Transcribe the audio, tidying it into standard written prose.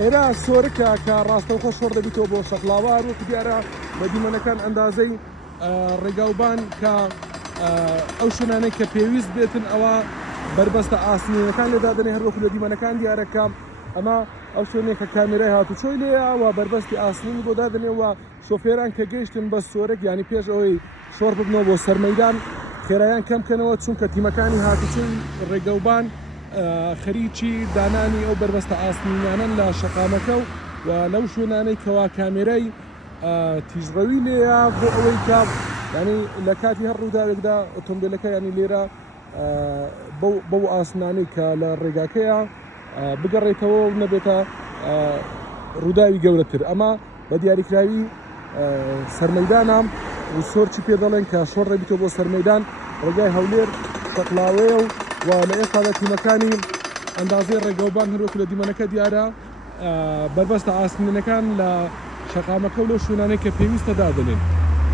ئێرە سۆرکە کە ڕاستەوخۆ شۆڕ دەبیتەوە بۆ شەقلاوار وەکو دیارە بە دیمەنەکان ئەندازەی ڕێگاوبان کە ئەو شوێنانەی کە پێویست بێتن ئەوە بربەستە ئاسنینەکان لێدادنێ هەروەکو لە دیمەنەکان دیارەکە ئەمە ئەو شوێنێک کە کامێرای هاتوچۆی لێە و بربەستی ئاسنین بۆ دادنێەوە شۆفێران کە گەیشتن بە سۆرک ینی پێش ئەوەی شۆڕ ببنەوە بۆ سەرمەیدان خێرایان کەمکەنەوە چونکە تیمەکانی هاتوچۆی ڕێگەوبان خەریکی دانانی ئەو بربەستە ئاسنینانن لە شەقامەکە و لەو شوێنانەی کەوا کامێرای تیژڕەوی لێە بۆ ئەوەی کە ینی لە کاتی هەر ڕووداوێکدا ئۆتۆمبیلەکە ینی لێرە بەو ئاسنانەی کە لە ڕێگاکەیە بگەڕێتەوە و نەبێتە ڕووداوی گەورەتر. ئەمە بە دیاریکراوی سەرمەیدانە و سۆرچی پێ دەڵێن کە شۆڕ ڕێبیتەوە بۆ سەرمەیدان ڕێگای هەولێر تەقلاوەیە و لە ئێستادا تیمەکانی ئەندازەی ڕێگەوبان هەروەکو لە دیمەنەکە دیارە بربەستە ئاسنینەکان لە شەقامەکە و لەو شوێنانەی کە پێویستە دادنێن.